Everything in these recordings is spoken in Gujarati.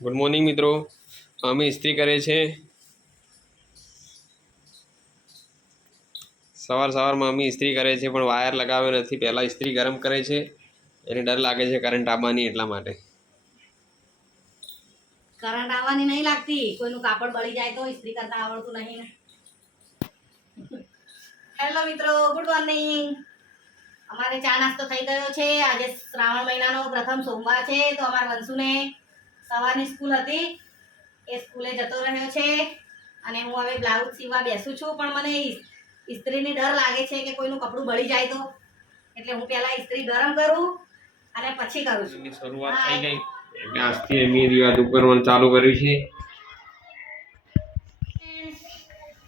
ગુડ મોર્નિંગ મિત્રો. અમે ઇસ્ત્રી કરે છે. સવારમાં અમે ઇસ્ત્રી કરે છે પણ વાયર લગાવ્યો નથી. પહેલાં ઇસ્ત્રી ગરમ કરે છે, એને ડર લાગે છે કરંટ આવવાની, એટલા માટે. કરંટ આવવાની નહીં લાગતી, કોઈનું કાપડ બળી જાય તો ઇસ્ત્રી કરતા આવડતું નહીં. હેલો મિત્રો, ગુડ મોર્નિંગ. અમારે ચા નાસ્તો થઈ ગયો છે. આજે શ્રાવણ મહિનાનો પ્રથમ સોમવાર છે, તો અમારા વંશુને સવારની સ્કૂલ હતી, એ સ્કૂલે જતો રહ્યો છે અને હું હવે બ્લાઉઝ સીવવા બેસું છું. પણ મને ઇસ્ત્રીની ડર લાગે છે કે કોઈનું કપડું બળી જાય તો, એટલે હું પહેલા ઇસ્ત્રી ગરમ કરું અને પછી કરું છું. શરૂઆત થઈ ગઈ એટલે આજથી અમે રિવાજ કરવાનું ચાલુ કર્યું છે.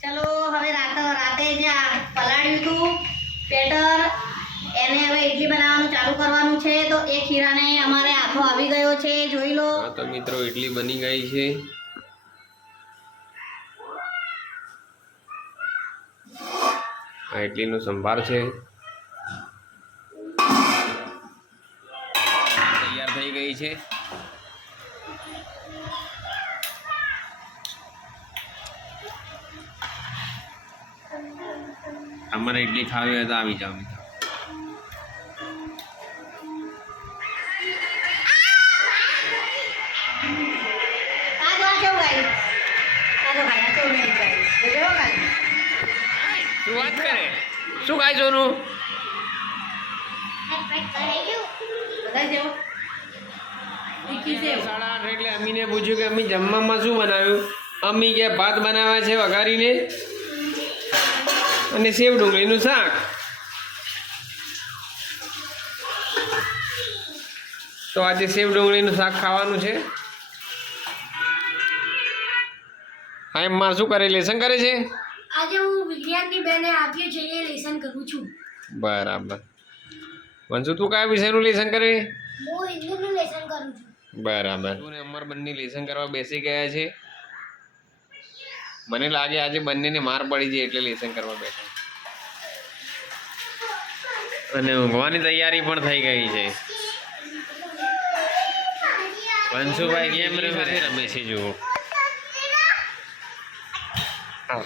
ચલો હવે રાતે જે પલાળ્યું હતું બેટર, એને હવે ઇડલી બનાવવાનું ચાલુ કરવાનું છે. તો એ ખીરાને અમારે આથો આવી ગયો છે, જોઈ લો. હા તો મિત્રો, ઇડલી બની ગઈ છે. આ ઇડલીનો સંભાર છે, તૈયાર થઈ ગઈ છે. અમારે ઇડલી ખાવી હોય તો આવી જાઓ મિત્રો. શું વાત કરે? શું ખાય સોનું? સાડા 8 એટલે અમીને પૂછ્યું કે અમી જમવામાં શું બનાવ્યું. અમી કે ભાત બનાવ્યા છે વઘારીને અને સેવ ડુંગળીનું શાક. તો આજે સેવ ડુંગળીનું શાક ખાવાનું છે. હા એમ માં શું કરે? લેસન કરે છે. આજે હું વિજ્ઞાનની બેને આપ્યું છે એ લેસન કરું છું. બરાબર. વંશુ તું કયા વિષયનું લેસન કરે? હું હિન્દીનું લેસન કરું છું. બરાબર. તું ને અમાર બંને લેસન કરવા બેસી ગયા છે. મને લાગે આજે બંનેને માર પડી જાય એટલે લેસન કરવા બેઠા. અને ઊંઘવાની તૈયારી પણ થઈ ગઈ છે. વંશુભાઈ ગેમ રમે છે જુઓ. હા